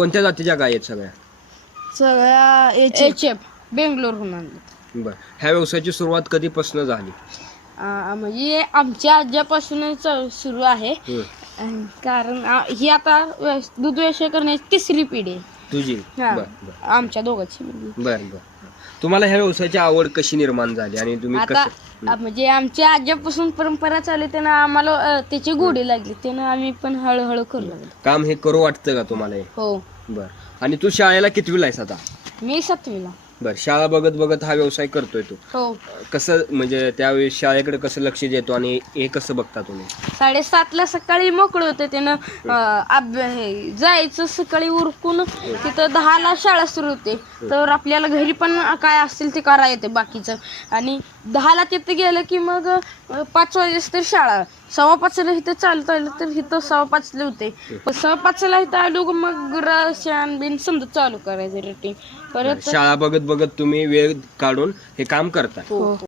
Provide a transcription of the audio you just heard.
कोणत्या जातीच्या गाय आहेत सगळ्या? सगळ्या HF बेंगलोरहून आणलं. बरं, ह्या व्यवसायाची सुरुवात कधीपासून झाली? म्हणजे आमच्या आज्यापासूनच सुरू आहे. कारण ही आता दूध व्यवसाय करण्याची 3री पिढी आहे. तुझी? हा, बरं बरं आमच्या दोघांची मुलगी. बरं बरं. तुम्हाला ह्या व्यवसायाची आवड कशी निर्माण झाली आणि तुम्ही आता कसं? म्हणजे आमच्या आज्यापासून परंपरा चालली त्यानं आम्हाला त्याची गोडी लागली, त्यानं आम्ही पण हळूहळू करू लागलो. काम हे करू वाटतं का तुम्हाला हे? हो, बरं. आणि तू शाळेला कितवीला आहेस आता? मी 7वीला. बरं, शाळा बघत बघत हा व्यवसाय करतोय तू. हो, कसं म्हणजे त्यावेळी शाळेकडे कसं लक्ष देतो आणि हे कसं बघता तुम्ही? 7:30ला सकाळी मोकळं होतं त्यानं. जायचं सकाळी उरकून, तिथं 10ला शाळा सुरू होते. तर आपल्याला घरी पण काय असतील ते करा येते बाकीचं. आणि 10ला तिथं गेलं की मग 5 वाजेस तर शाळा. 5:15ला इथं चालत आलं तर इथं 5:15ला होते. पण 5:15ला इथं आलो की मग रशान बिन समजा चालू करायचं रुटीन परत. शाळा बघत बघत तुम्ही वेळ काढून हे काम करता. हो.